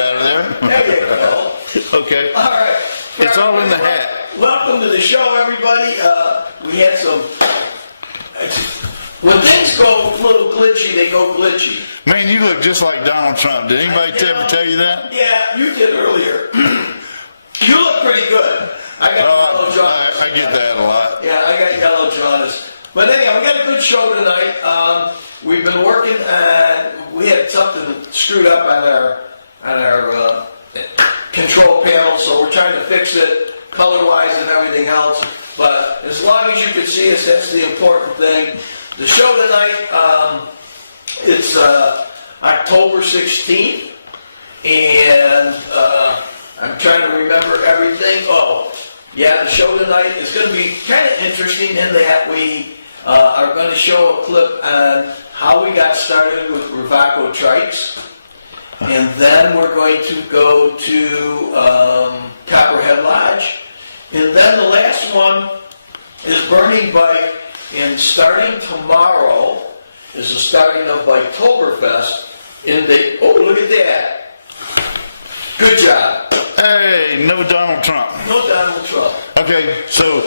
out of there. There you go. Okay. All right. It's all in the hat. Welcome to the show, everybody. We had some. When things go a little glitchy, they go glitchy. Man, you look just like Donald Trump. Did anybody ever tell you that? Yeah, you did earlier. You look pretty good. I got yellow jaundice. I get that a lot. Yeah, I got yellow jaundice. But anyhow, we got a good show tonight. We've been working on. We had something screwed up on our control panel, so we're trying to fix it color-wise and everything else. But as long as you can see us, that's the important thing. The show tonight, it's October 16th, and I'm trying to remember everything. Oh, yeah, the show tonight is going to be kind of interesting in that we are going to show a clip on how we got started with Rewaco trikes, and then we're going to go to Copperhead Lodge, and then the last one is Burning Bike, and starting tomorrow is the starting of Biketoberfest in the, oh, look at that. Good job. Hey, no Donald Trump. No Donald Trump. Okay, so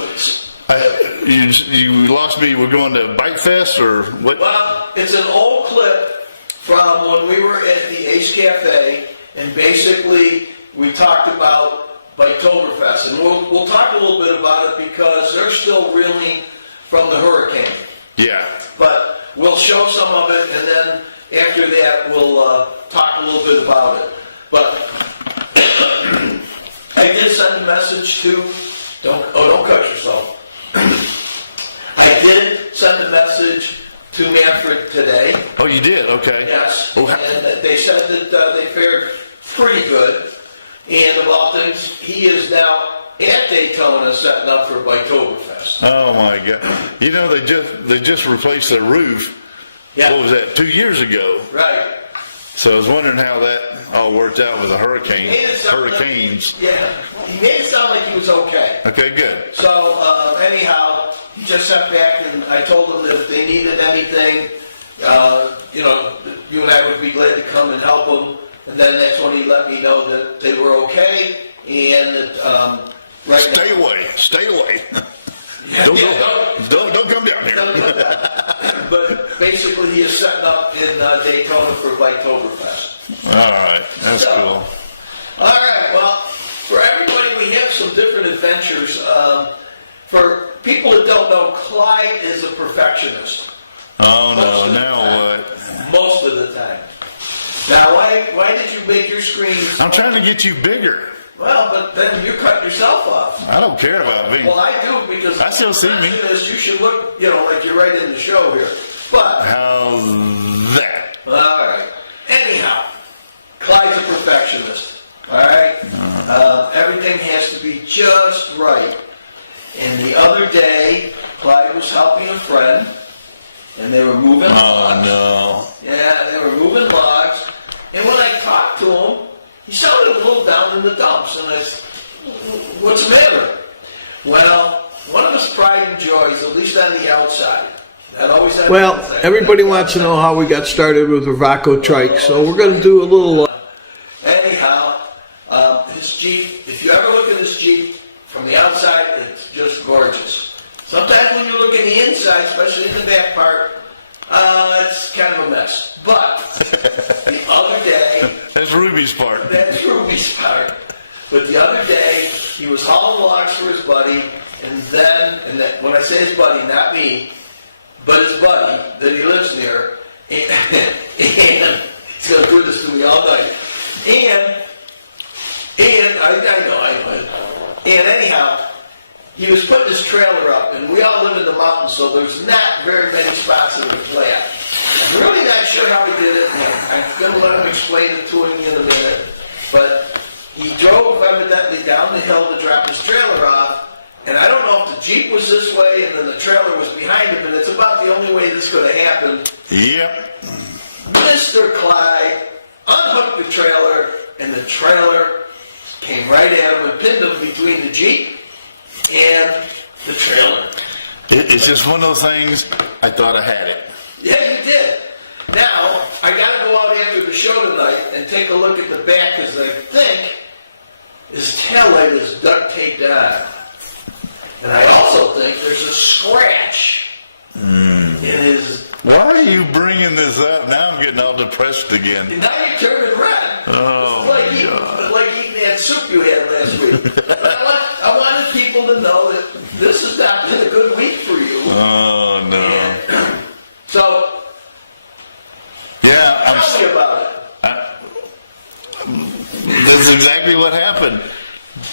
you lost me. We're going to Bike Fest or what? Well, it's an old clip from when we were at the Ace Cafe, and basically we talked about Biketoberfest, and we'll talk a little bit about it because they're still reeling from the hurricane. Yeah. But we'll show some of it, and then after that we'll talk a little bit about it. But I did send a message to, don't cut yourself. I did send a message to Manfred today. Oh, you did? Okay. Yes. Oh, And they said that they fared pretty good. And of all things, he is now at Daytona setting up for Biketoberfest. Oh my God! You know they just replaced the roof. Yeah. What was that? 2 years ago. Right. So I was wondering how that all worked out with the hurricanes. Yeah. He made it sound like he was okay. Okay, good. So anyhow, he just sent back, and I told him that if they needed anything, you and I would be glad to come and help them. And then that's when he let me know that they were okay, and that Stay away. Don't come down here. But basically, he is setting up in Daytona for Biketoberfest. All right, that's cool. All right, well, for everybody, we have some different adventures. For people that don't know, Clyde is a perfectionist. Oh no, now what? Most of the time. Now, why did you make your screen? I'm trying to get you bigger. Well, but then you cut yourself off. I don't care about me. Well, I do, because I still see me. You should look, like you're right in the show here. But how's that? All right. Anyhow, Clyde's a perfectionist. All right. Everything has to be just right. And the other day, Clyde was helping a friend, and they were moving logs. Oh no. Yeah, they were moving logs. And when I talked to him, he sounded a little down in the dumps, and I said, "What's the matter?" Well, one of his pride and joys, at least on the outside. Well, everybody wants to know how we got started with Rewaco trikes, so we're going to do a little... Anyhow, his Jeep, if you ever look at his Jeep from the outside, it's just gorgeous. Sometimes when you look in the inside, especially in the back part, it's kind of a mess. But the other day... That's Ruby's part. That's Ruby's part. But the other day, he was hauling logs for his buddy, and when I say his buddy, not me, but his buddy that he lives near, and he's going to do this to me all night. And I know. And anyhow, he was putting his trailer up, and we all live in the mountains, so there's not very many spots that are flat. I'm really not sure how he did it, and I'm going to let him explain it to him in a minute. But he drove evidently down the hill to drop his trailer off, and I don't know if the Jeep was this way and then the trailer was behind him, but it's about the only way this could have happened. Yep. Mr. Clyde unhooked the trailer, and the trailer came right at him and pinned him between the Jeep and the trailer. It's just one of those things, I thought I had it. Yeah, you did. Now, I got to go out after the show tonight and take a look at the back because I think his tail light is duct taped on. And I also think there's a scratch in his... Why are you bringing this up? Now I'm getting all depressed again. And now you're turning red. Oh, It's like eating that soup you had last week. But I wanted people to know that this has not been a good week for you. Oh, no. And so, Yeah, tell me about it. This is exactly what happened.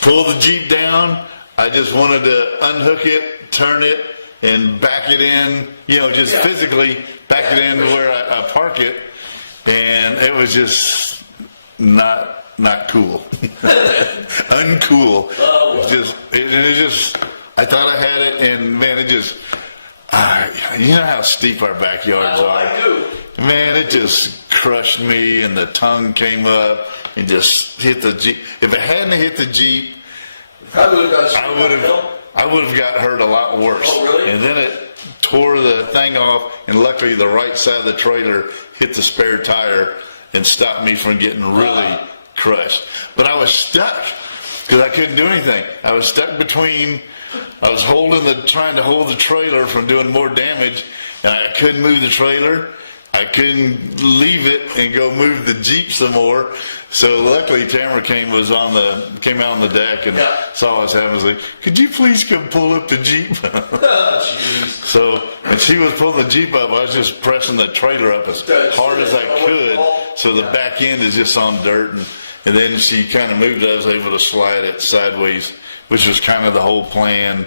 Pull the Jeep down. I just wanted to unhook it, turn it, and back it in, just physically back it in to where I park it. And it was just not cool. Uncool. Oh, well. It just, I thought I had it, and man, it just, you know how steep our backyards Oh, are. I do. Man, it just crushed me, and the tongue came up and just hit the Jeep. If it hadn't hit the Jeep, I would have got hurt a lot worse. Oh, really? And then it tore the thing off, and luckily the right side of the trailer hit the spare tire and stopped me from getting really crushed. But I was stuck because I couldn't do anything. I was stuck between. I was trying to hold the trailer from doing more damage, and I couldn't move the trailer. I couldn't leave it and go move the Jeep some more. So luckily Tamara came out on the deck and saw what was happening. I was like, could you please come pull up the Jeep? So when she was pulling the Jeep up, I was just pressing the trailer up as hard as I could. So the back end is just on dirt. And then she kind of moved it. I was able to slide it sideways, which was kind of the whole plan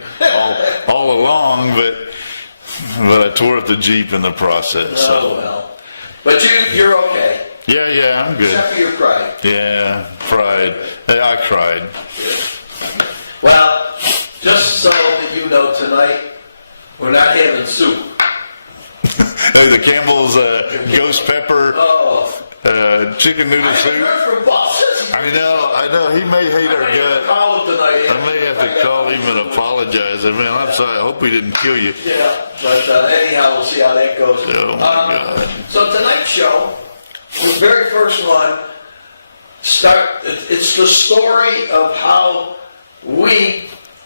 all along. But I tore up the Jeep in the process. So. Oh, well. But you're okay. Yeah, I'm good. Except for your pride. Yeah, pride. I cried. Well, just so that you know, tonight, we're not having soup. The Campbell's ghost pepper chicken noodle I soup. heard from bosses. I know. He may hate our gut. Call him tonight. I may have to call him and apologize. Man, I'm sorry. I hope we didn't kill you. Yeah, but anyhow, we'll see how that goes. Oh, my God. So tonight's show, the very first one, it's the story of how we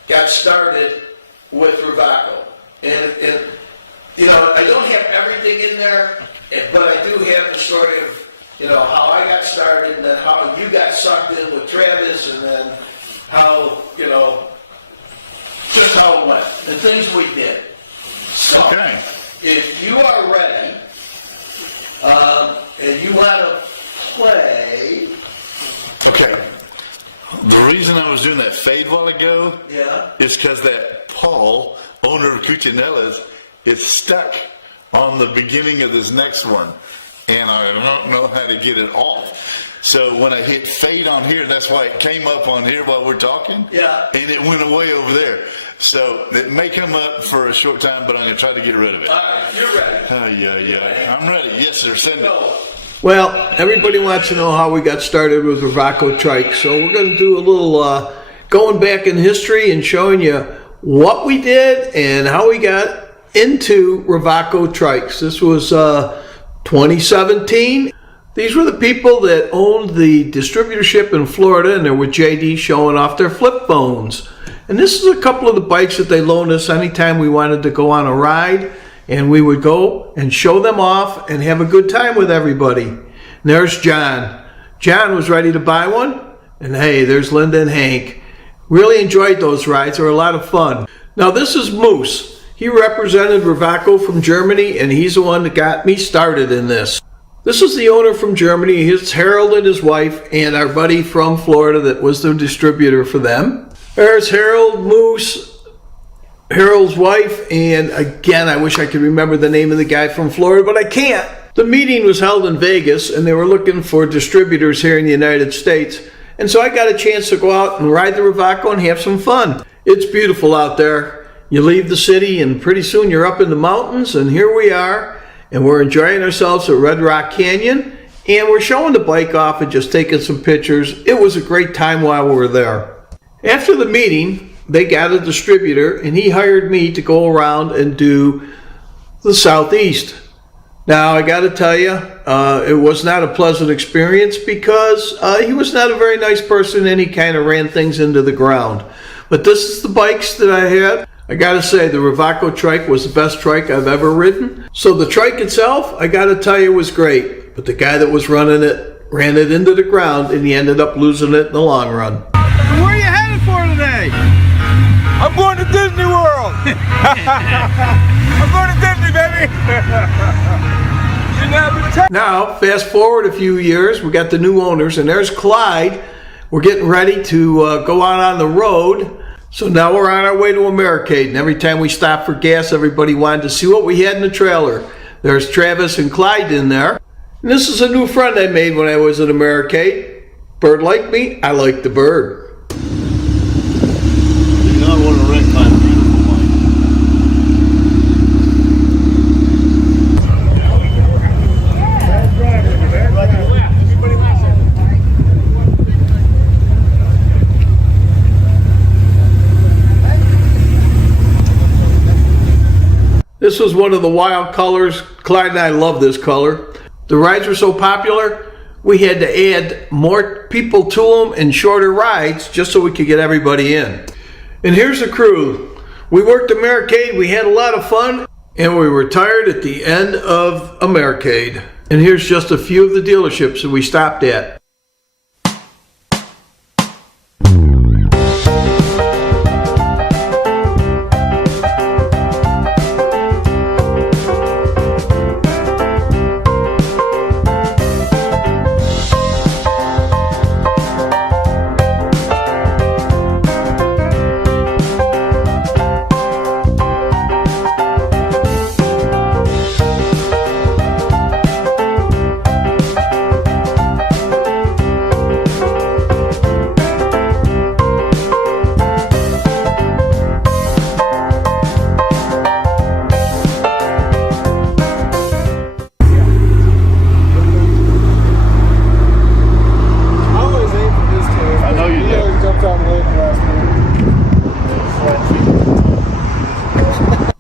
got started with Rewaco. And I don't have everything in there, but I do have the story of, how I got started and then how you got sucked in with Travis and then how, just how it went, the things we did. So, Okay. if you are ready, and you want to play... Okay. The reason I was doing that fade while ago is because that Paul, owner of Cucinella's, is stuck on the beginning of this next one. And I don't know how to get it off. So when I hit fade on here, that's why it came up on here while we're talking. Yeah. And it went away over there. So it may come up for a short time, but I'm going to try to get rid of it. All right, you're ready. Yeah. I'm ready. Yes, sir. Send it. Go. Well, everybody wants to know how we got started with Rewaco trikes, so we're going to do a little going back in history and showing you what we did and how we got into Rewaco trikes. This was 2017. These were the people that owned the distributorship in Florida, and they were JD showing off their flip phones. And this is a couple of the bikes that they loaned us anytime we wanted to go on a ride, and we would go and show them off and have a good time with everybody. And there's John. John was ready to buy one, and hey, there's Linda and Hank. Really enjoyed those rides. They were a lot of fun. Now this is Moose. He represented Rewaco from Germany, and he's the one that got me started in this. This is the owner from Germany. It's Harold and his wife, and our buddy from Florida that was the distributor for them. There's Harold, Moose, Harold's wife, and again, I wish I could remember the name of the guy from Florida, but I can't. The meeting was held in Vegas, and they were looking for distributors here in the United States, and so I got a chance to go out and ride the Rewaco and have some fun. It's beautiful out there. You leave the city, and pretty soon you're up in the mountains, and here we are, and we're enjoying ourselves at Red Rock Canyon, and we're showing the bike off and just taking some pictures. It was a great time while we were there. After the meeting, they got a distributor, and he hired me to go around and do the Southeast. Now, I got to tell you, it was not a pleasant experience because he was not a very nice person and he kind of ran things into the ground. But this is the bikes that I had. I got to say, the Rewaco trike was the best trike I've ever ridden. So the trike itself, I got to tell you, was great. But the guy that was running it ran it into the ground and he ended up losing it in the long run. Where are you headed for today? I'm going to Disney World. I'm going to Disney, baby. Now, fast forward a few years, we got the new owners, and there's Clyde. We're getting ready to go out on the road. So now we're on our way to Americade, and every time we stopped for gas, everybody wanted to see what we had in the trailer. There's Travis and Clyde in there. And this is a new friend I made when I was at Americade. Bird liked me, I liked the bird. This was one of the wild colors. Clyde and I love this color. The rides were so popular, we had to add more people to them and shorter rides just so we could get everybody in. And here's the crew. We worked Americade, we had a lot of fun, and we retired at the end of Americade. And here's just a few of the dealerships that we stopped at.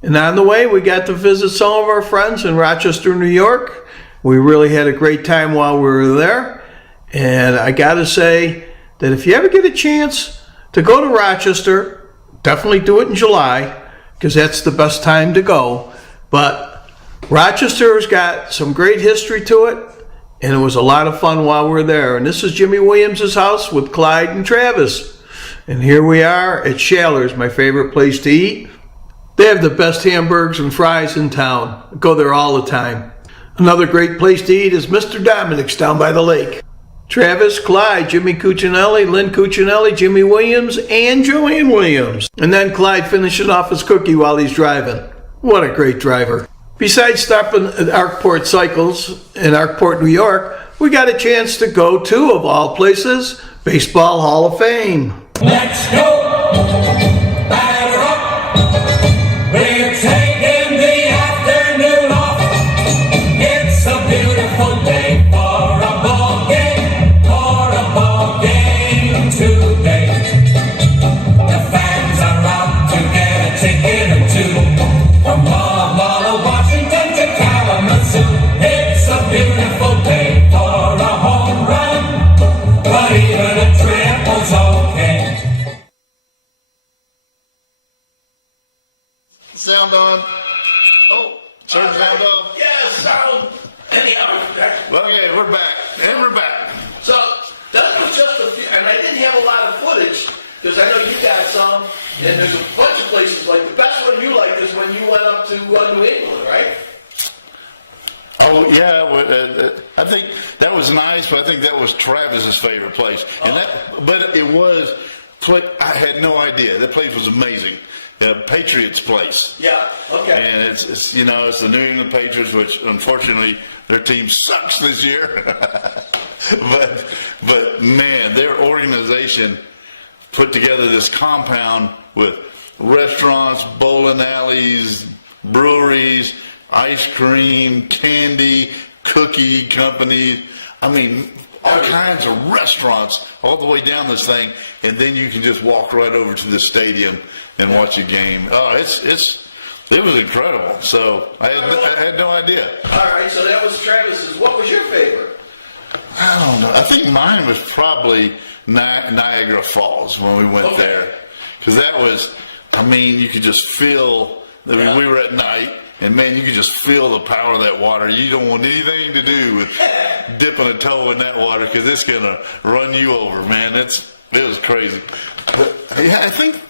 And on the way, we got to visit some of our friends in Rochester, New York. We really had a great time while we were there. And I got to say that if you ever get a chance to go to Rochester, definitely do it in July, because that's the best time to go. But Rochester's got some great history to it, and it was a lot of fun while we were there. And this is Jimmy Williams' house with Clyde and Travis. And here we are at Shaller's, my favorite place to eat. They have the best hamburgers and fries in town. I go there all the time. Another great place to eat is Mr. Dominic's down by the lake. Travis, Clyde, Jimmy Cuccinelli, Lynn Cuccinelli, Jimmy Williams, and Joanne Williams. And then Clyde finishing off his cookie while he's driving. What a great driver. Besides stopping at Arkport Cycles in Arkport, New York, we got a chance to go to, of all places, Baseball Hall of Fame. Let's go! Batter up! We're taking the afternoon off. It's a beautiful day for a ball game today. The fans are out to get a ticket or two. From Walla Walla, Washington to Kalamazoo. It's a beautiful day for a home run, but even a triple's okay. Sound on. Oh, turn sound off. Yeah, sound. Anyhow, Okay, we're back. And we're back. so that was just a few, and I didn't have a lot of footage because I know you got some, and there's a bunch of places. Like the best one you like is when you went up to New England, right? Oh, yeah. I think that was nice, but I think that was Travis's favorite place. And but it was, I had no idea. That place was amazing. Patriots place. Yeah. Okay. And it's it's the New England Patriots, which unfortunately their team sucks this year. but man, their organization put together this compound with restaurants, bowling alleys, breweries, ice cream, candy, cookie companies. I mean, all kinds of restaurants all the way down this thing, and then you can just walk right over to the stadium and watch a game. Oh, it's It was incredible. So I had no idea. All right, so that was Travis's. What was your favorite? I don't know. I think mine was probably Niagara Falls when we went there. Because that was, I mean, you could just feel, we were at night, and man, you could just feel the power of that water. You don't want anything to do with dipping a toe in that water because it's going to run you over, man. It was crazy. But, yeah, I think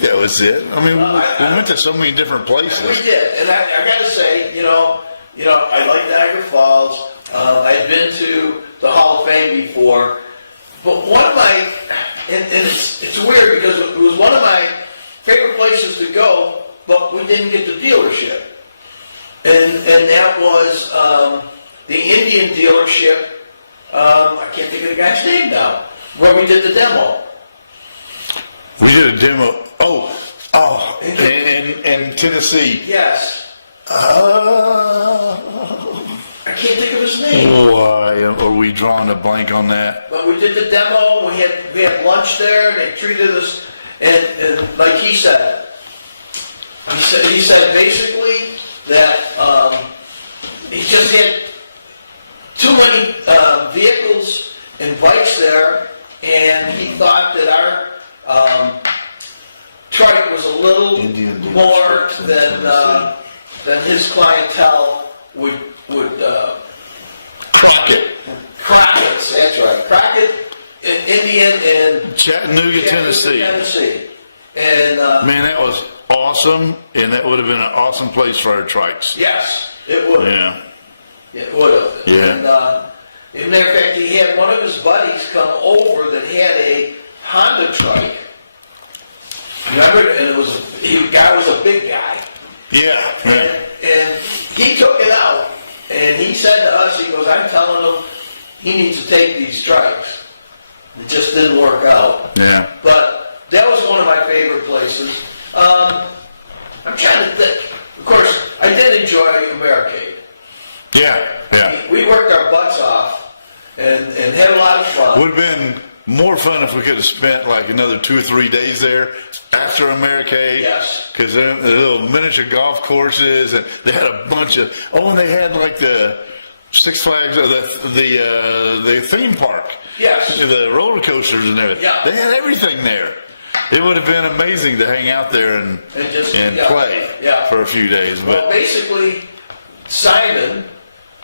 that was it. I mean, we went to so many different places. We did, and I got to say, you know, I like Niagara Falls. I've been to the Hall of Fame before, but one of my, and it's weird because it was one of my favorite places to go, but we didn't get the dealership, and that was the Indian dealership. I can't think of the guy's name now, where we did the demo. We did a demo. In Tennessee. Yes. I can't think of his name. Why are we drawing a blank on that? But we did the demo. We had lunch there, and they treated us. And like he said basically that he just had too many vehicles and bikes there, and he thought that our trike was a little more than his clientele would Crockett's, that's right. Crockett, Indian, and Chattanooga, Tennessee. And man, that was awesome, and that would have been an awesome place for our trikes. yes, it would. Yeah. It would have. Yeah. And as a matter of fact, he had one of his buddies come over that had a Honda trike. Remember? And the guy was a big guy. Yeah. Right. And he took it out. And he said to us, he goes, I'm telling him he needs to take these strikes. It just didn't work out. Yeah. But that was one of my favorite places. I'm trying to think. Of course, I did enjoy Americade. Yeah. Yeah. We worked our butts off and had a lot of fun. Would have been more fun if we could have spent like another 2 or 3 days there after Americade. Yes. Because the little miniature golf courses, and they had a bunch of, and they had like the Six Flags, or the theme park. Yes. The roller coasters and everything. Yeah. They had everything there. It would have been amazing to hang out there and play for a few days. But Well, basically, Simon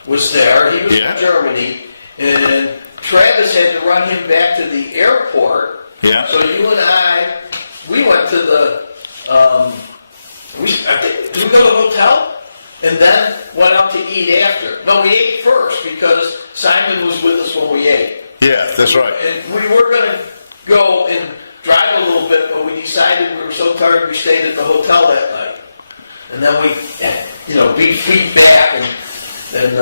was there. He was Yeah. from Germany. And Travis had to run him back to the airport. Yeah. So you and I, we went to the, did we go to the hotel? And then went out to eat after. No, we ate first because Simon was with us when we ate. yeah, that's right. And we were going to go and drive a little bit, but we decided we were so tired we stayed at the hotel that night. And then we, beat feet back and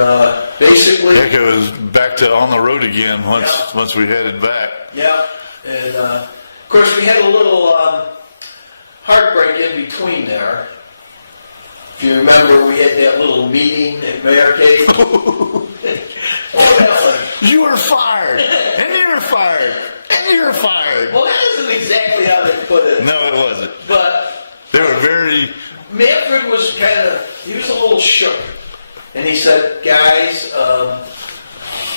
basically. Heck, it was back to on the road again once we headed back. Yeah, and of course we had a little heartbreak in between there. If you remember, we had that little meeting at Barricade. You were fired, and you were fired, and you were fired. Well, that isn't exactly how they put it. No, it wasn't. But They were very. Manfred was he was a little shook. And he said, guys,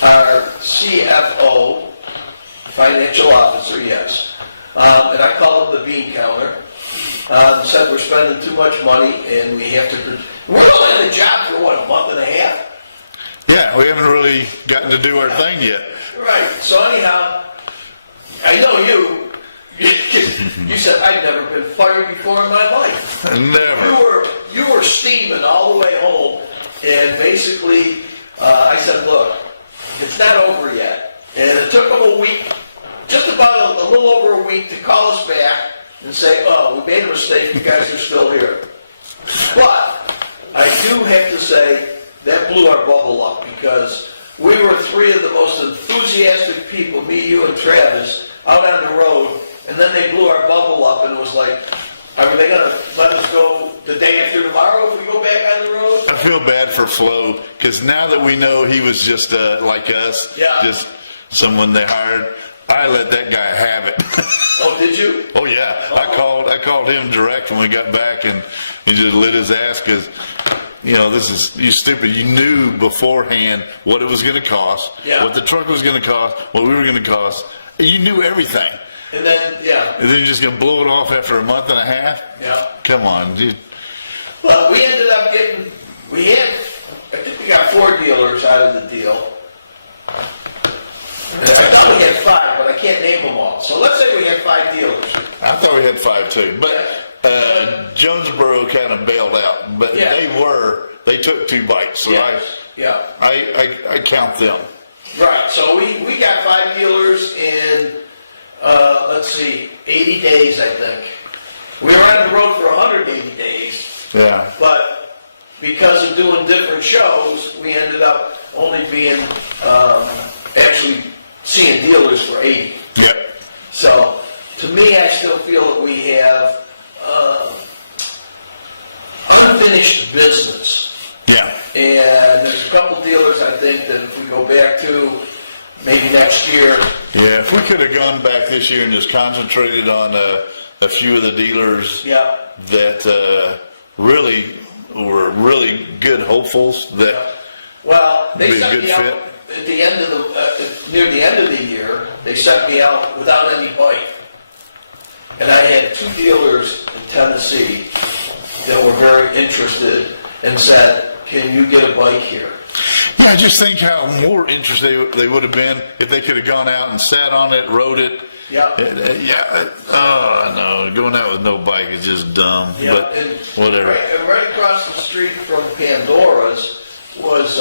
our CFO, financial officer, yes, and I call him the bean counter, said we're spending too much money and we have to, we're only in the job for a month and a half? Yeah, we haven't really gotten to do our thing yet. Right, so anyhow, I know you said, I've never been fired before in my life. Never. You were steaming all the way home. And basically, I said, look, it's not over yet. And it took them a week, just about a little over a week, to call us back and say, oh, we made a mistake, you guys are still here. But I do have to say, that blew our bubble up because we were 3 of the most enthusiastic people, me, you, and Travis, out on the road. And then they blew our bubble up and it was like, are they going to let us go the day after tomorrow if we go back on the road? I feel bad for Flo because now that we know he was just like us, just someone they hired, I let that guy have it. Oh, did you? Oh yeah, I called him direct when we got back, and he just lit his ass because, you know, you stupid. You knew beforehand what it was going to cost, Yeah. what the truck was going to cost, what we were going to cost. You knew everything, And then, yeah. and then you're just going to blow it off after a month and a half. Yeah. Come on, dude. Well, we ended up getting, I think we got 4 dealers out of the deal. We had 5, but I can't name them all. So let's say we had 5 dealers. I thought we had 5 too, but Jonesboro kind of bailed out. But Yeah. they took 2 bikes, so Yeah. I count them. Right, so we got 5 dealers in, let's see, 80 days, I think. We were on the road for 180 days, Yeah. but because of doing different shows, we ended up only being, actually seeing dealers for 80. Yep. So, to me, I still feel that we have unfinished business. Yeah. And there's a couple dealers, I think, that if we go back to maybe next year. Yeah, if we could have gone back this year and just concentrated on a few of the dealers Yeah. that really were really good hopefuls that Well, they Be a sent good me out fit. at the end of the, near the end of the year, they sent me out without any bike. And I had 2 dealers in Tennessee that were very interested and said, can you get a bike here? I just think how more interested they would have been if they could have gone out and sat on it, rode it. Yeah. No, going out with no bike is just dumb. Yeah, But and whatever. right across the street from Pandora's was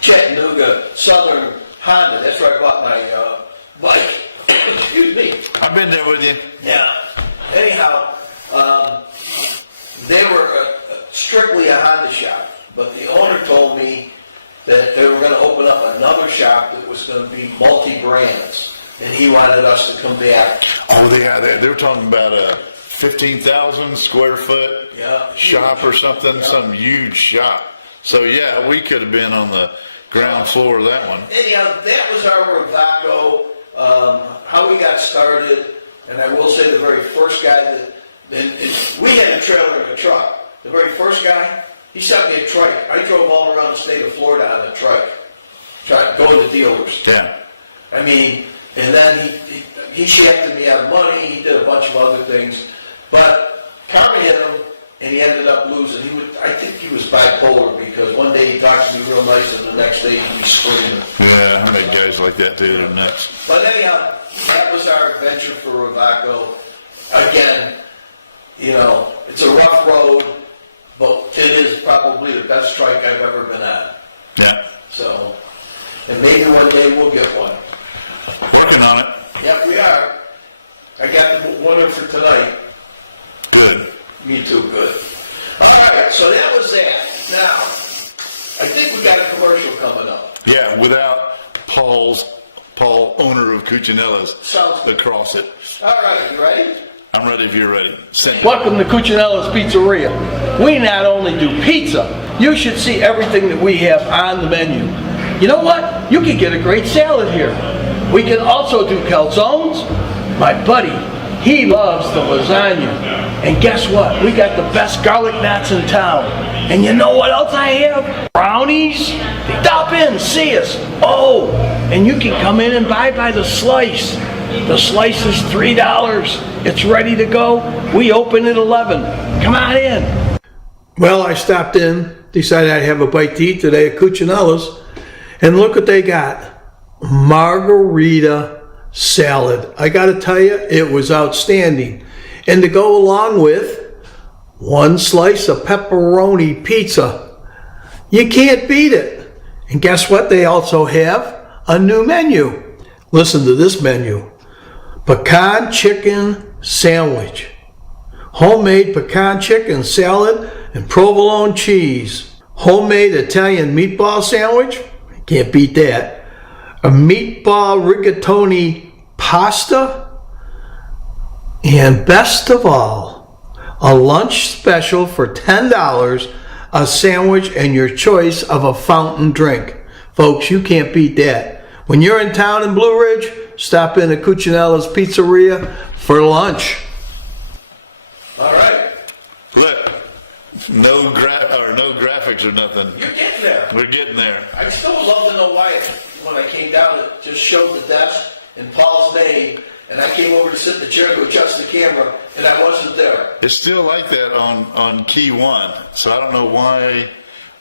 Chattanooga Southern Honda. That's where I bought my bike. Excuse me. I've been there with you. Yeah. Anyhow, they were strictly a Honda shop, but the owner told me that they were going to open up another shop that was going to be multi-brands, and he wanted us to come back. Oh, they were talking about a 15,000 square foot shop or something, some huge shop. So yeah, we could have been on the ground floor of that one. Anyhow, that was our Rewaco, how we got started, and I will say the very first guy we had a trailer and a truck. The very first guy, he sent me a trike. I drove all around the state of Florida on a trike, trying to go to dealers. Yeah. I mean, and then he shafted me out of money, he did a bunch of other things, but karma hit him, and he ended up losing. I think he was bipolar, because one day he talks to me real nice, and the next day he was screaming. Yeah, I met guys like that too. They're nuts. But anyhow, that was our adventure for Rewaco. Again, you know, it's a rough road, but it is probably the best trike I've ever been at. Yeah. So, and maybe one day we'll get one. Working on it. Yep, we are. I got one in for tonight. Good. Me too, good. All right, so that was that. Now, I think we got a commercial coming up. Yeah, without Paul, owner of Cucinella's, Sounds good. across it. All right, you ready? I'm ready if you're ready. Send it. Welcome to Cucinella's Pizzeria. We not only do pizza, you should see everything that we have on the menu. You know what? You can get a great salad here. We can also do calzones. My buddy, he loves the lasagna. And guess what? We got the best garlic knots in town. And you know what else I have? Brownies. Stop in, see us. Oh, and you can come in and buy by the slice. The slice is $3. It's ready to go. We open at 11. Come on in. Well, I stopped in, decided I'd have a bite to eat today at Cucinella's, and look what they got. Margarita salad. I gotta tell you, it was outstanding. And to go along with 1 slice of pepperoni pizza. You can't beat it. And guess what? They also have a new menu. Listen to this menu. Pecan chicken sandwich. Homemade pecan chicken salad and provolone cheese. Homemade Italian meatball sandwich. Can't beat that. A meatball rigatoni pasta. And best of all, a lunch special for $10, a sandwich and your choice of a fountain drink. Folks, you can't beat that. When you're in town in Blue Ridge, stop in at Cucinella's Pizzeria for lunch. All right. Look, no graphics or nothing. You're getting there. We're getting there. I still would love to know why, when I came down, it just showed the desk and Paul's name, and I came over to sit in the chair to adjust the camera, and I wasn't there. It's still like that on key 1, so I don't know why.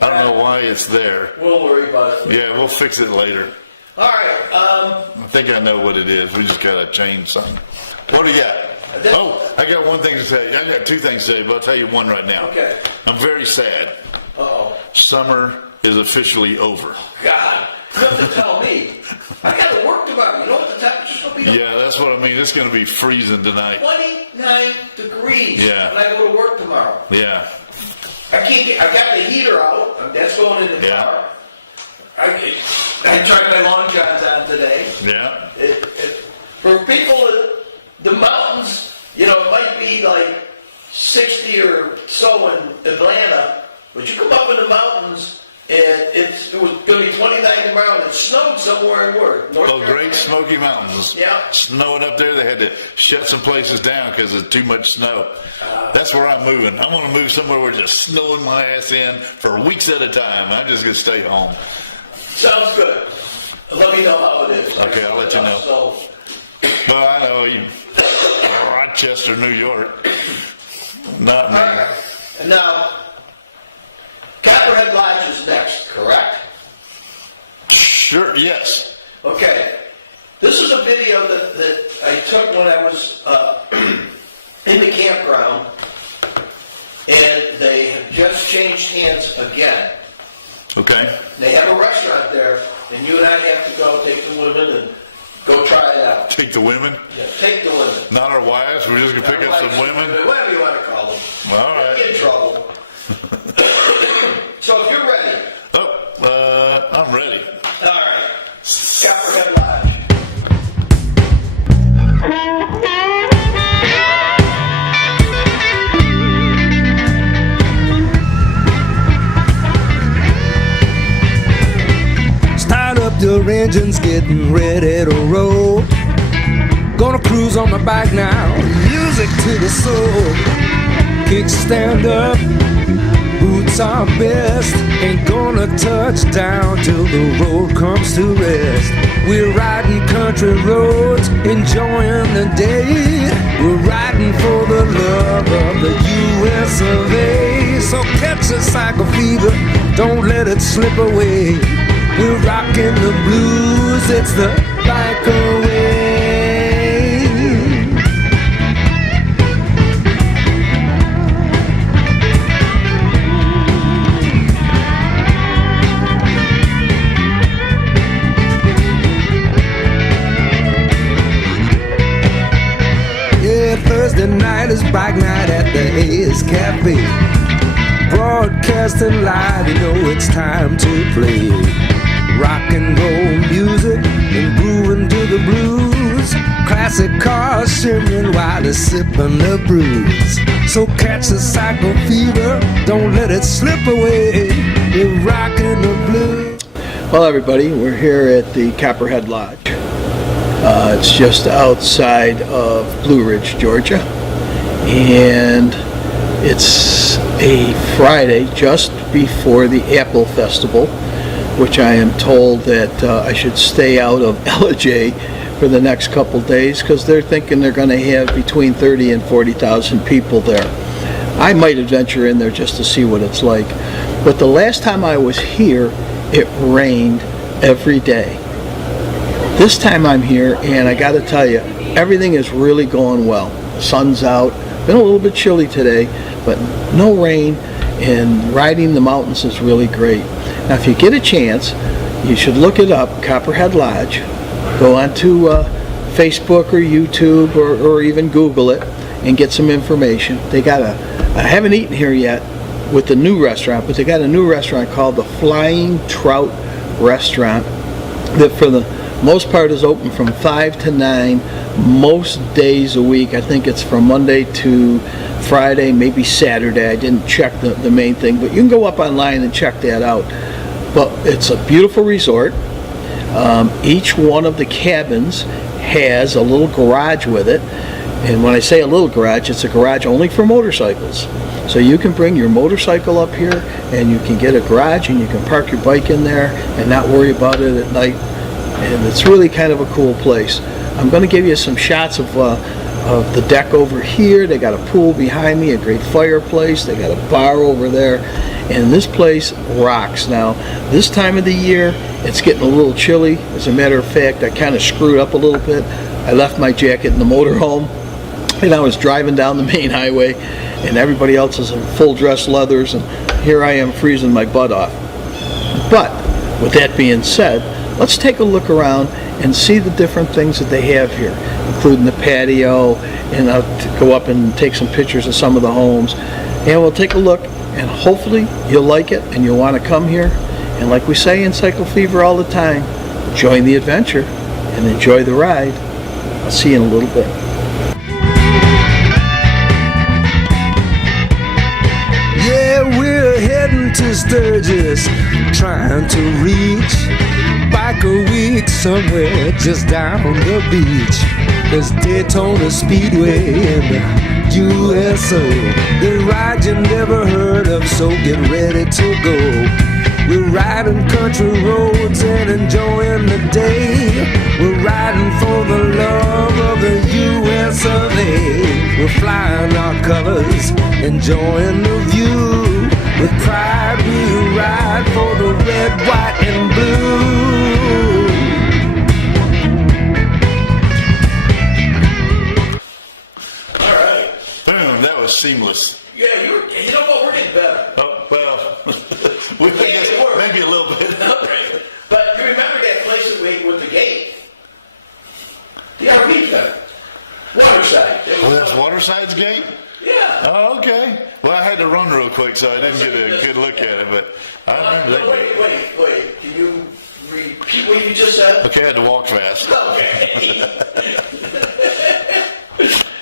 I don't know why it's there. We'll worry about it. Yeah, we'll fix it later. All right. I think I know what it is. We just gotta change something. What do you got? Oh, I got one thing to say. I got 2 things to say, but I'll tell you one right now. Okay. I'm very sad. Uh-oh. Summer is officially over. God, you have to tell me. I got to work tomorrow. You know what the temperature's going to be? Yeah, that's what I mean. It's gonna be freezing tonight. 29 degrees. Yeah. When I go to work tomorrow. Yeah. I got the heater out. That's going in the Yeah. car. I tried my long johns on today. Yeah. For people in the mountains, you know, it might be like 60 or so in Atlanta, but you come up in the mountains and it was going to be 29 tomorrow and it snowed somewhere in North Oh, Great Smoky Mountains. Yeah. Snowing up there. They had to shut some places down because of too much snow. That's where I'm moving. I'm going to move somewhere where it's just snowing my ass in for weeks at a time. I'm just going to stay home. Sounds good. Let me know how it is. Okay, I'll let you know. So, Well, I know Rochester, New York. Not me. and now, Copperhead Lodge is next, correct? Sure, yes. Okay. This is a video that I took when I was in the campground, and they have just changed hands again. Okay. They have a restaurant there, and you and I have to go take the women and go try it out. Take the women, Yeah, take the women. not our wives. We're just going to pick up some women. Whatever you want to call them. All right. Get in trouble. So if you're ready. Oh, I'm ready. All right. Copperhead Lodge. Start up your engines, getting ready to roll. Gonna cruise on my bike now, music to the soul. Kickstand up, boots are best. Ain't gonna touch down till the road comes to rest. We're riding country roads, enjoying the day. We're riding for the love of the US of A. So catch a cycle fever, don't let it slip away. We're rocking the blues, it's the bike away. Yeah, Thursday night is bike night at the Ace Cafe. Broadcasting live, you know it's time to play. Rock and roll music and grooving to the blues. Classic cars shimmering while they're sipping the brews. So catch the cycle fever, don't let it slip away. You're rocking the blues. Well, everybody, we're here at the Copperhead Lodge. It's just outside of Blue Ridge, Georgia, and it's a Friday just before the Apple Festival, which I am told that I should stay out of LJ for the next couple days because they're thinking they're going to have between 30 and 40,000 people there. I might adventure in there just to see what it's like, but the last time I was here, it rained every day. This time I'm here, and I got to tell you, everything is really going well. The sun's out, been a little bit chilly today, but no rain, and riding the mountains is really great. Now, if you get a chance, you should look it up, Copperhead Lodge. Go onto Facebook or YouTube or even Google it and get some information. They got I haven't eaten here yet with the new restaurant, but they got a new restaurant called the Flying Trout Restaurant that for the most part is open from 5 to 9 most days a week. I think it's from Monday to Friday, maybe Saturday. I didn't check the main thing, but you can go up online and check that out. But it's a beautiful resort. Each one of the cabins has a little garage with it. And when I say a little garage, it's a garage only for motorcycles. So you can bring your motorcycle up here and you can get a garage and you can park your bike in there and not worry about it at night. And it's really kind of a cool place. I'm going to give you some shots of the deck over here. They got a pool behind me, a great fireplace. They got a bar over there. And this place rocks. Now, this time of the year, it's getting a little chilly. As a matter of fact, I kind of screwed up a little bit. I left my jacket in the motorhome. And I was driving down the main highway, and everybody else is in full dress leathers, and here I am freezing my butt off. But with that being said, let's take a look around and see the different things that they have here, including the patio, and I'll go up and take some pictures of some of the homes, and we'll take a look, and hopefully you'll like it and you'll want to come here. And like we say in Cycle Fever all the time, join the adventure and enjoy the ride. I'll see you in a little bit. We're heading to Sturgis, trying to reach Biker Week somewhere just down the beach. There's Daytona Speedway in the USO, the ride you never heard of, so get ready to go. We're riding country roads and enjoying the day. We're riding for the love of the US of A. We're flying our colors, enjoying the view. With pride we ride for the red, white, and blue. All right. Boom, that was seamless. Yeah, you know what? We're getting better. Oh, well, maybe a little bit. But you remember that place that we with the gate? The RV center. Waterside. Oh, that's Waterside's gate? Yeah. Oh, okay. Well, I had to run real quick, so I didn't get a good look at it, but I remember that. Wait. Can you repeat what you just said? Okay, I had to walk fast. Okay.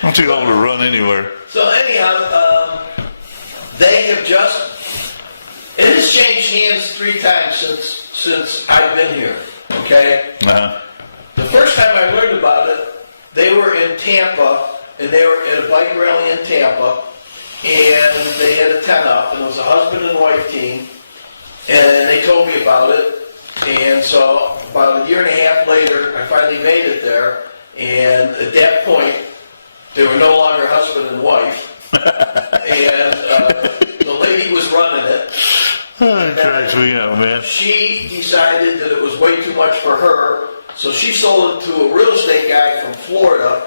I'm too old to run anywhere. So anyhow, they have just, it has changed hands 3 times since I've been here, okay? Uh-huh. The first time I learned about it, they were in Tampa, and they were at a bike rally in Tampa, and they had a tent up, and it was a husband and wife team, and they told me about it, and so about a year and a half later, I finally made it there, and at that point, they were no longer husband and wife, and the lady was running it. Oh, cracks me up, man. She decided that it was way too much for her, so she sold it to a real estate guy from Florida.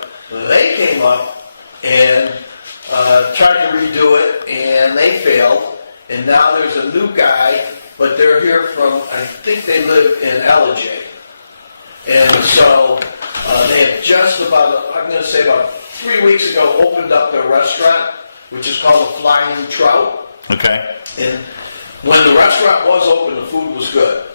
They came up and tried to redo it, and they failed. And now there's a new guy, but they're here from, I think they live in LJ. And so they had just about, I'm going to say about 3 weeks ago, opened up their restaurant, which is called the Flying Trout. Okay. And when the restaurant was open, the food was good.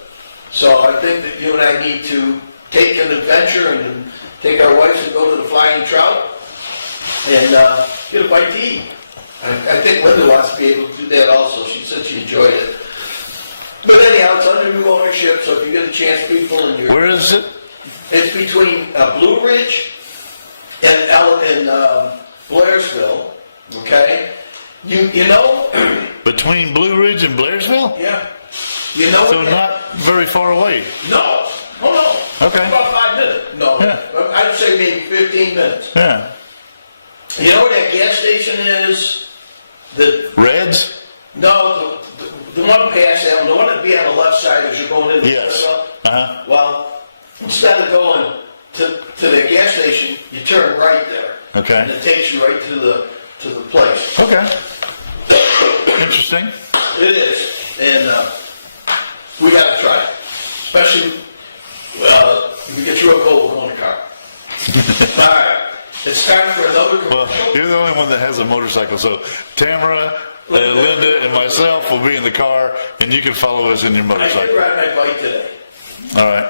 So I think that you and I need to take an adventure and take our wives and go to the Flying Trout and get a bite to eat. I think Linda wants to be able to do that also. She said she enjoyed it. But anyhow, it's under new ownership, so if you get a chance, people, and you're... Where is it? It's between Blue Ridge and Blairsville, okay? You know... Between Blue Ridge and Blairsville? Yeah. You know... So not very far away. No. Oh, no. Okay. About 5 minutes. No. Yeah. I'd say maybe 15 minutes. Yeah. You know where that gas station is? The Reds? No, the one past that one, the one that'd be on the left side as you're going in. Yes. Uh-huh. Well, instead of going to the gas station, you turn right there. Okay. And it takes you right to the place. Okay. Interesting. It is. And we gotta try it. Especially if we get you a goal, we'll go in the car. All right. It's time for another commercial. Well, you're the only one that has a motorcycle, so Tamara, Linda, and myself will be in the car, and you can follow us in your I did motorcycle. ride my bike today. All right.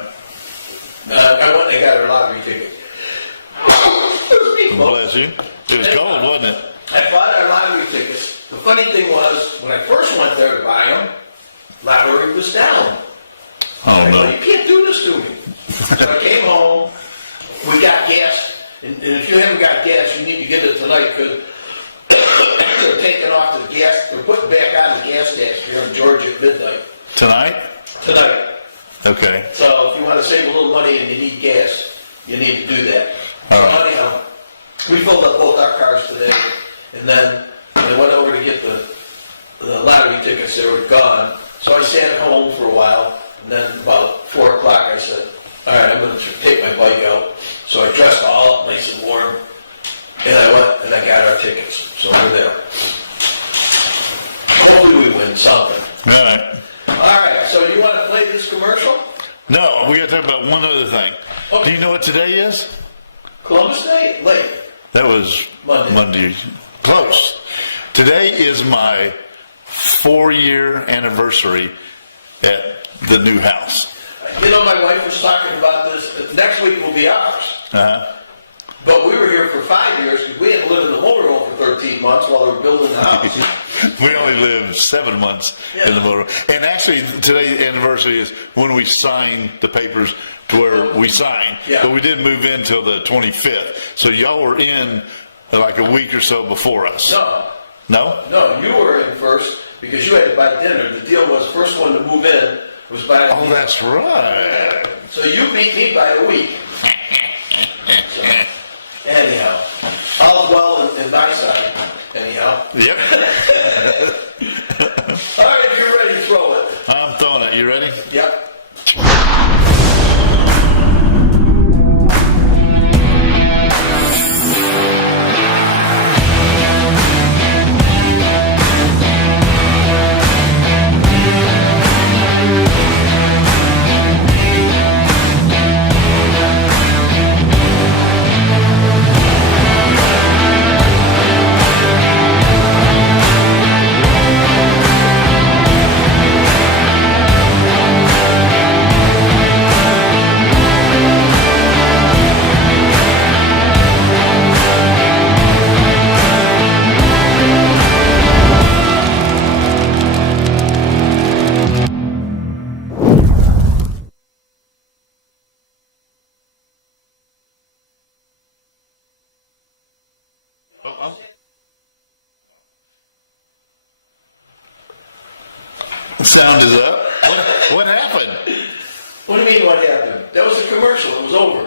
I went and got her lottery ticket. Bless you. It was cold, wasn't it? I bought our lottery tickets. The funny thing was, when I first went there to buy them, lottery was down. Oh, I no. go, you can't do this to me. So I came home, we got gas, and if you haven't got gas, you need to get it tonight, because they're taking off the gas, they're putting back on the gas tax here in Georgia at midnight. Tonight? Tonight. Okay. So if you want to save a little money and you need gas, you need to do that. All right. So anyhow, we filled up both our cars today, and then I went over to get the lottery tickets. They were gone. So I sat at home for a while, and then about 4 o'clock I said, all right, I'm going to take my bike out. So I dressed all up nice and warm, and I went and I got our tickets. So we're there. Hopefully we win something. All right. All right, so you want to play this commercial? No, we got to talk about one other thing. Okay. Do you know what today is? Columbus Day? Late. That was Monday. Close. Today is my 4-year anniversary at the new house. You know, my wife was talking about this. Next week will be ours. Uh-huh. But we were here for 5 years because we had lived in the motorhome for 13 months while we were building the house. We only lived 7 months in the motor. And actually, today's anniversary is when we signed the papers to where we signed. Yeah. But we didn't move in till the 25th. So y'all were in like a week or so before us. No. No? No, you were in first because you had to buy dinner. The deal was first one to move in was buying Oh, that's right. So you beat me by a week. So, anyhow, all well in my side. Anyhow. Yep. All right, if you're ready, throw it. I'm throwing it. You ready? Yep. Sound is up. What happened? What do you mean what happened? That was a commercial. It was over.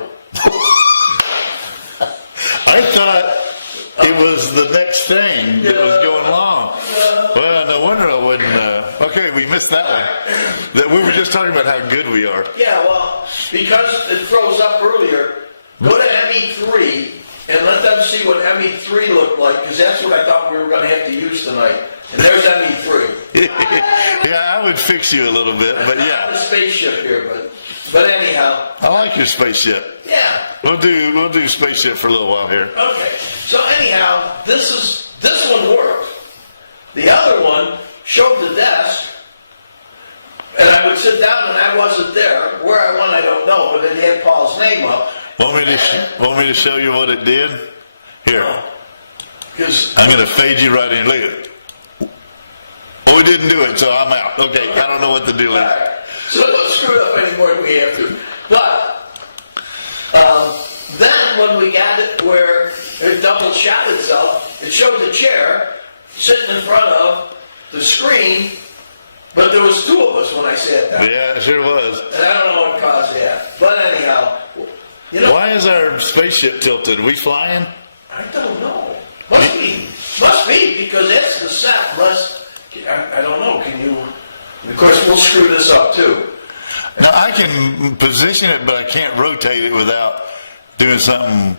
I thought it was the next thing that was going along. Well, no wonder I wouldn't. Okay, we missed that one. That we were just talking about how good we are. Yeah, well, because it froze up earlier, go to ME3 and let them see what ME3 looked like, because that's what I thought we were going to have to use tonight. And there's ME3. Yeah, I would fix you a little bit, but I have yeah. a spaceship here, but anyhow. I like your spaceship. Yeah. We'll do spaceship for a little while here. Okay. So anyhow, this one worked. The other one showed the desk, and I would sit down and I wasn't there. Where I went, I don't know, but it had Paul's name up. Want me to show you what it did? Here. Because I'm going to fade you right in. Look at it. We didn't do it, so I'm out. Okay, I don't know what to do all later. right. So don't screw it up any more than we have to. But then when we got it where it double shot itself, it showed the chair sitting in front of the screen, but there was 2 of us when I sat down. Yeah, it sure was. And I don't know what caused that. But anyhow, you know, Why is our spaceship tilted? We flying? I don't know. Must be, because that's the set. I don't know. Can you? Of course, we'll screw this up too. Now, I can position it, but I can't rotate it without doing something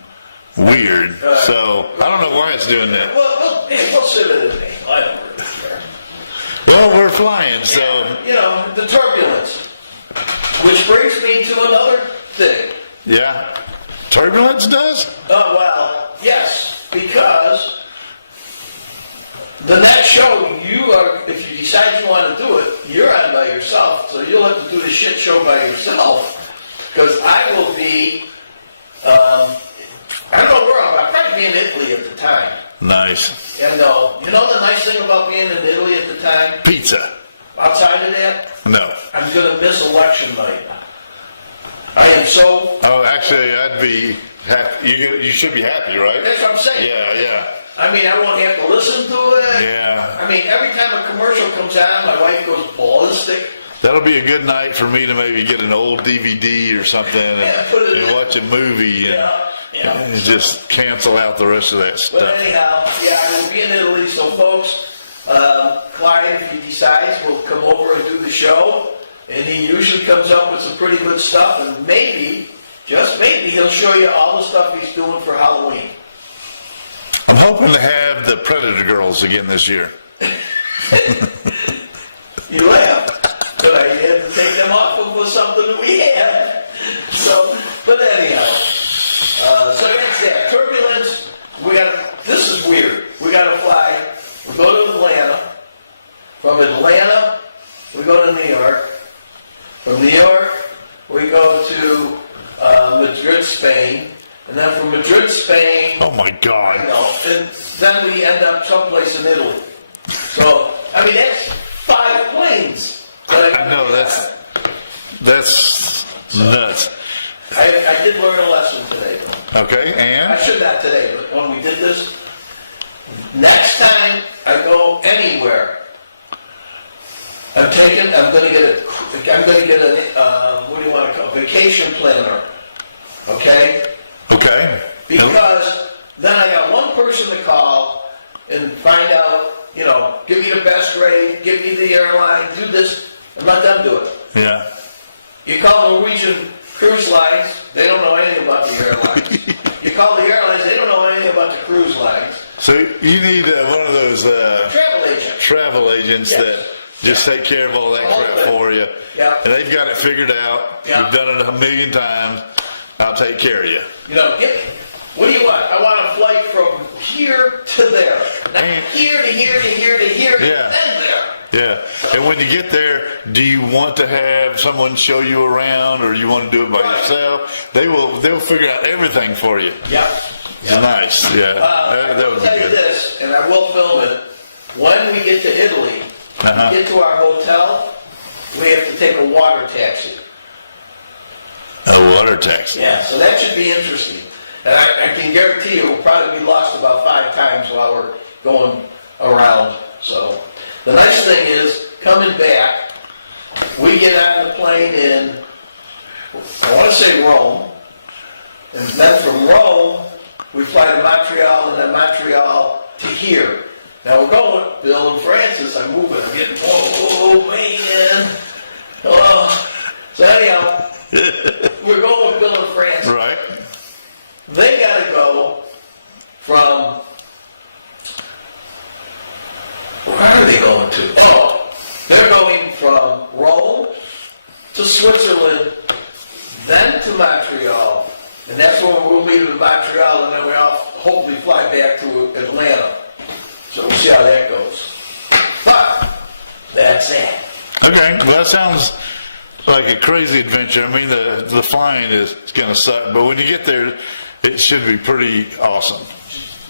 weird. So, I don't know why it's doing that. Well, we'll sit at it. I don't really care. Well, we're flying, so, You know, the turbulence. Which brings me to another thing. yeah. Turbulence does? Well, yes, because the next show, if you decide you want to do it, you're on by yourself, so you'll have to do the shit show by yourself. Because I will be, I don't know where I'll probably be in Italy at the time. Nice. And you know the nice thing about being in Italy at the time? Pizza. Outside of that, No. I'm going to miss election night. I am so, Oh, actually, I'd be happy. You should be happy, right? that's what I'm saying. Yeah. I mean, I won't have to listen to it. Yeah. I mean, every time a commercial comes on, my wife goes ballistic. That'll be a good night for me to maybe get an old DVD or something put it and in. watch a movie and just cancel out the rest of that But stuff. anyhow, yeah, I will be in Italy, so folks, Clyde, if he decides, will come over and do the show, and he usually comes up with some pretty good stuff, and maybe, just maybe, he'll show you all the stuff he's doing for Halloween. I'm hoping to have the Predator Girls again this year. You have, but I had to take them off of something that we had. So, but anyhow, so that's that. Turbulence, this is weird. We gotta fly, we go to Atlanta. From Atlanta, we go to New York. From New York, we go to Madrid, Spain. And then from Madrid, Spain, Oh my God. and then we end up someplace in Italy. So, I mean, that's 5 planes. I know, that's nuts. I did learn a lesson today, though. Okay, I and? should not today, but when we did this, next time I go anywhere, I'm gonna get a, what do you want to call it, vacation planner, okay? Okay. Because then I got one person to call and find out, give me the best rate, give me the airline, do this, and let them do it. Yeah. You call Norwegian Cruise Lines, they don't know anything about the airlines. You call the airlines, they don't know anything about the cruise lines. So you need one of those Travel agent. travel agents Yes. that just take care of all that crap for you. Yeah. And they've got it figured out. Yeah. You've done it 1,000,000 times. I'll take care of you. What do you want? I want a flight from here to there. Not here to here to here to here to Yeah. then there. Yeah. And when you get there, do you want to have someone show you around or you want to do it by yourself? They'll figure out everything for you. Yeah. It's nice. Yeah. That I'll would tell be you good. this, and I will film it. When we get to Italy, we get to our hotel, we have to take a water taxi. A water taxi. Yeah, so that should be interesting. And I can guarantee you we'll probably be lost about 5 times while we're going around. So the nice thing is, coming back, we get on the plane in, I want to say Rome, and then from Rome, we fly to Montreal, and then Montreal to here. Now we're going, Bill and Francis, I'm moving, I'm getting, oh man. Oh. So anyhow, we're going with Bill and Francis. Right. They gotta go from, where are they going to? Oh, they're going from Rome to Switzerland, then to Montreal, and that's when we'll meet in Montreal, and then we'll hopefully fly back to Atlanta. So we'll see how that goes. But, that's it. Okay. Well, that sounds like a crazy adventure. I mean, the flying is going to suck, but when you get there, it should be pretty awesome.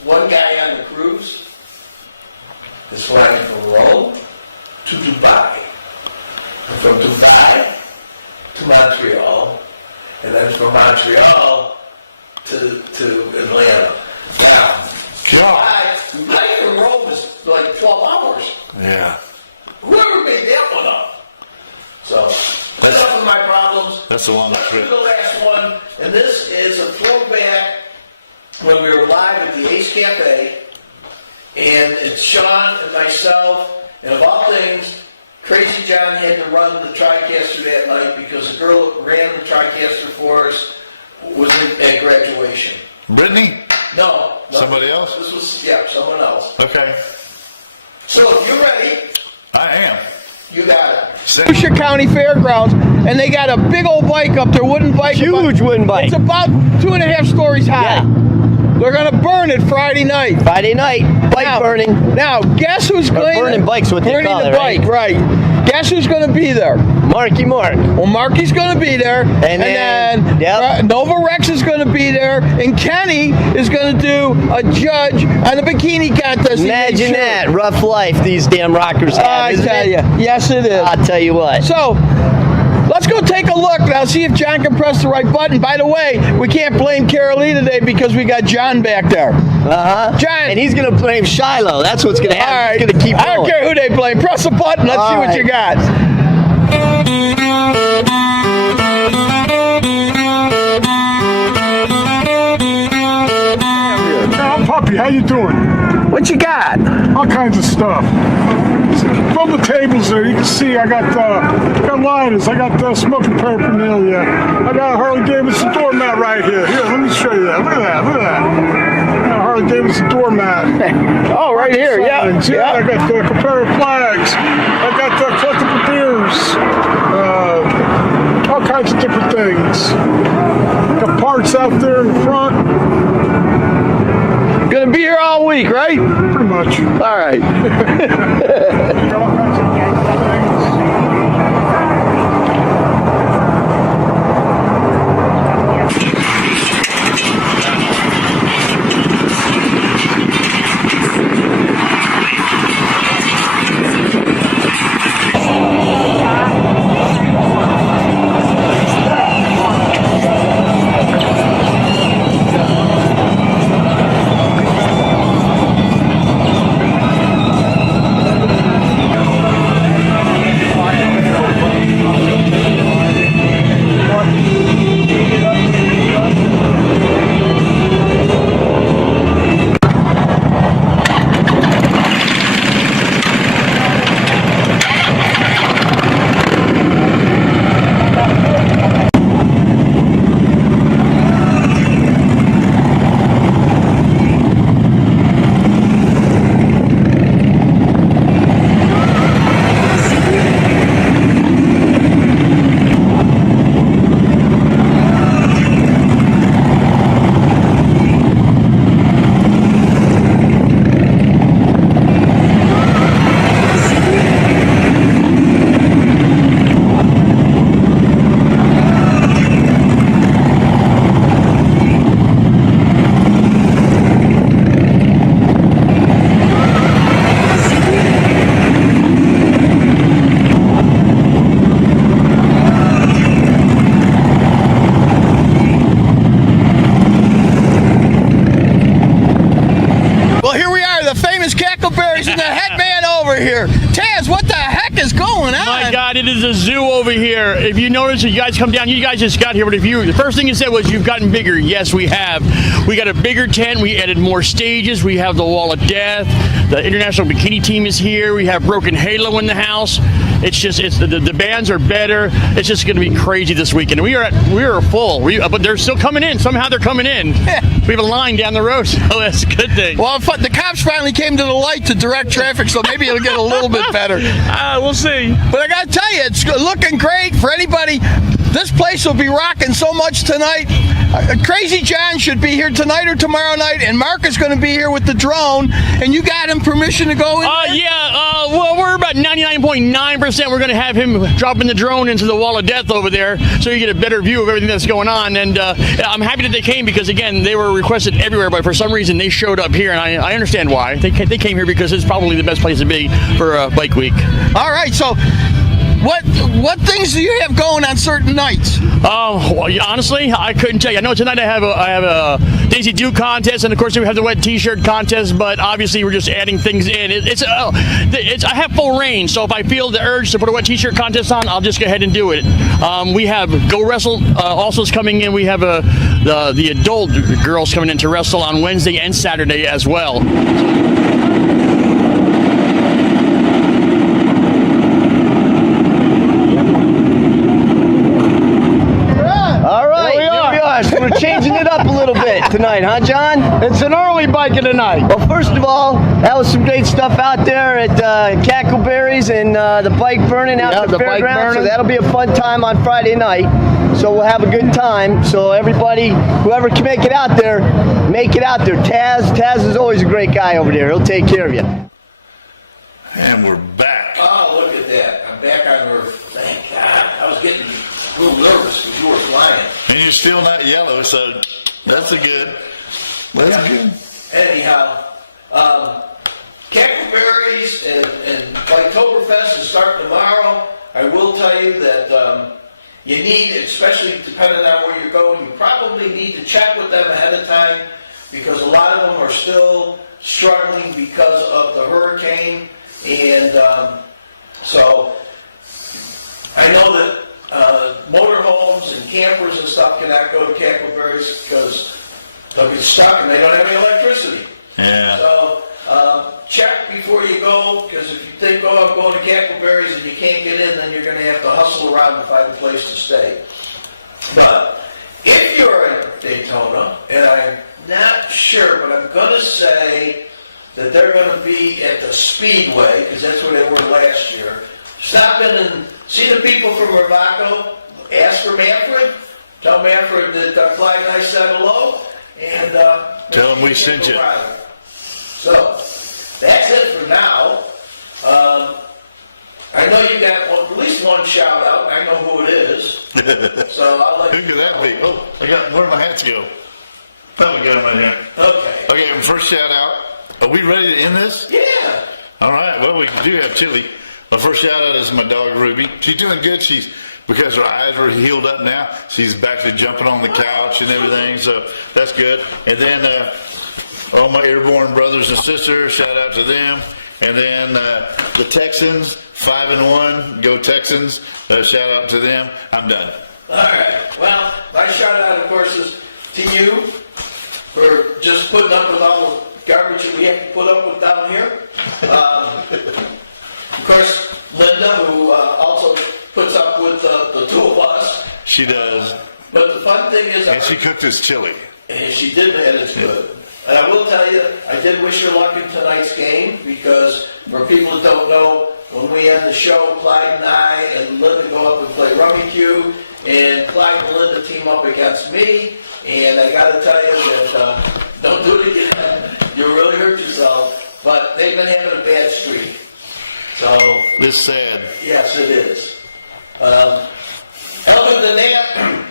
One guy on the cruise is flying from Rome to Dubai, and from Dubai to Montreal, and then from Montreal to Atlanta. Now, Dubai from Rome is like 12 hours. Yeah. Whoever made that one up. So, that's one of my problems. That's a long Let's do trip. the last one, and this is a throwback when we were live at the Ace Cafe, and it's Shawn and myself, and of all things, Crazy John had to run the TriCaster that night because the girl that ran the TriCaster for us was at graduation. Brittany? No. Somebody else? This was, yeah, someone else. Okay. So if you're ready, I am. you got it. Hoosier County Fairgrounds, and they got a big old bike up there, wooden bike. Huge wooden bike. It's about 2.5 stories high. Yeah. They're gonna burn it Friday night. Friday night, bike burning. Now, guess who's going? burning bike's what they burning call the it, bike, right? Guess who's gonna be there? Marky Mark. Well, Marky's gonna be there, and then, yep. Nova Rex is gonna be there, and Kenny is gonna do a judge on the bikini contest. Imagine that. Rough life these damn rockers have, I isn't tell it? you, yes it is. I'll tell you what. So, Let's go take a look now, see if John can press the right button. By the way, we can't blame Carol Lee today because we got John back there. John. And he's going to blame Shiloh. That's what's going to happen. All right. He's going to keep going. I don't care who they blame. Press a button. Let's see what you got. Now, Puppy, how you doing? What you got? All kinds of stuff. From the tables there, you can see I got lighters, I got smoking paraphernalia, I got a Harley Davidson doormat right here. Here, let me show you that. Look at that, look at that. I got a Harley Davidson doormat. Oh, right here, yeah. I got the Confederate flags, I got the collectible beers, all kinds of different things. Got parts out there in the front. Gonna be here all week, right? Pretty much. All right. Here. Taz, what the heck is going on? My God, it is a zoo over here. If you notice, you guys come down, you guys just got here, but the first thing you said was you've gotten bigger. Yes, we have. We got a bigger tent. We added more stages. We have the Wall of Death. The International Bikini Team is here. We have Broken Halo in the house. It's just, the bands are better. It's just going to be crazy this weekend. We are full, but they're still coming in. Somehow they're coming in. We have a line down the road, so that's a good thing. Well, the cops finally came to the light to direct traffic, so maybe it'll get a little bit better. We'll see. But I gotta tell you, it's looking great for anybody. This place will be rocking so much tonight. Crazy John should be here tonight or tomorrow night, and Mark is going to be here with the drone. And you got him permission to go in there? Yeah, well, we're about 99.9%. We're going to have him dropping the drone into the Wall of Death over there so you get a better view of everything that's going on. And I'm happy that they came because, again, they were requested everywhere, but for some reason they showed up here, and I understand why. They came here because it's probably the best place to be for Bike Week. All right, so what things do you have going on certain nights? Well, honestly, I couldn't tell you. I know tonight I have a Daisy Duke contest, and of course we have the wet T-shirt contest. But obviously we're just adding things in. I have full range, so if I feel the urge to put a wet T-shirt contest on, I'll just go ahead and do it. We have Go Wrestle also is coming in. We have the adult girls coming in to wrestle on Wednesday and Saturday as well. We're changing it up a little bit tonight, huh, John? It's an early biking tonight. Well, first of all, that was some great stuff out there at Cackleberries and the bike burning out at the fairgrounds. So that'll be a fun time on Friday night. So we'll have a good time. So everybody, whoever can make it out there, make it out there. Taz is always a great guy over there. He'll take care of you. And we're back. Oh, look at that. I'm back on Earth. Thank God. I was getting a little nervous because you were flying. And you're still not yellow, so that's a good. That's good. Anyhow, Cackleberries and Oktoberfest is starting tomorrow. I will tell you that you need, especially depending on where you're going, you probably need to check with them ahead of time because a lot of them are still struggling because of the hurricane. And so I know that motorhomes and campers and stuff cannot go to Cackleberry's because they'll get stuck and they don't have any electricity. Yeah. So check before you go, because if you think, oh, I'm going to Cackleberry's and you can't get in, then you're going to have to hustle around to find a place to stay. But if you're in Daytona, and I'm not sure, but I'm going to say that they're going to be at the Speedway, because that's where they were last year. Stop in and see the people from Rewaco. Ask for Manfred. Tell Manfred that Clyde and I said hello. And Tell him we sent you. So that's it for now. I know you got at least one shout out. I know who it is. So I'll let Who could that be? Oh, where'd my hats go? Probably got them right here. Okay. Okay, first shout out. Are we ready to end this? Yeah. All right. Well, we do have chili. My first shout out is my dog Ruby. She's doing good. Because her eyes are healed up now, she's back to jumping on the couch and everything. So that's good. And then all my airborne brothers and sisters, shout out to them. And then the Texans, 5-1, go Texans. Shout out to them. I'm done. All right. Well, my shout out, of course, is to you for just putting up with all the garbage that we have to put up with down here. Of course, Linda, who also puts up with the two of us. She does. But the fun thing is... And she cooked us chili. And she did, and it's good. And I will tell you, I did wish her luck in tonight's game because for people that don't know, when we end the show, Clyde and I and Linda go up and play Rummy Cube, and Clyde and Linda team up against me, and I got to tell you that don't do it again. You'll really hurt yourself. But they've been having a bad streak. So It's sad. yes, it is. Other than that,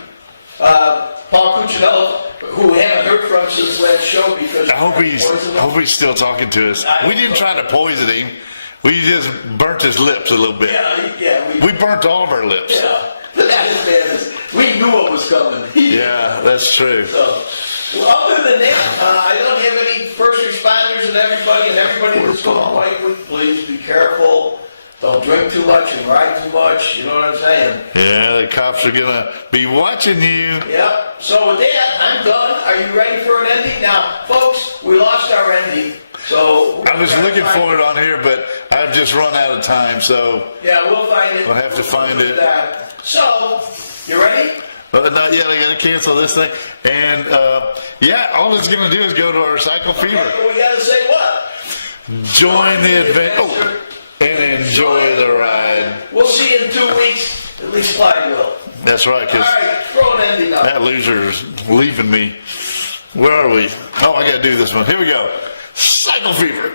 Paul Cuccinello, who we haven't heard from since last show because... I hope he's still talking to us. We didn't try to poison him. We just burnt his lips a little bit. Yeah, We burnt all of our lips. yeah. But that's as bad as... We knew what was coming. Yeah, that's true. So, other than that, I don't have any first responders and everybody that's going to bike with, please be careful. Don't drink too much and ride too much, you know what I'm saying? Yeah, the cops are going to be watching you. Yep. So with that, I'm done. Are you ready for an ending? Now, folks, we lost our ending. So I was looking for it on here, but I've just run out of time, so yeah, we'll find it. We'll have to find it. So, you ready? but not yet. I got to cancel this thing. And yeah, all it's going to do is go to our Cycle Fever. Okay, we got to say what? Join the adventure and enjoy the ride. We'll see you in 2 weeks. At least Clyde will. That's right, All because right, throw an ending up. that loser's leaving me. Where are we? Oh, I got to do this one. Here we go. Cycle Fever.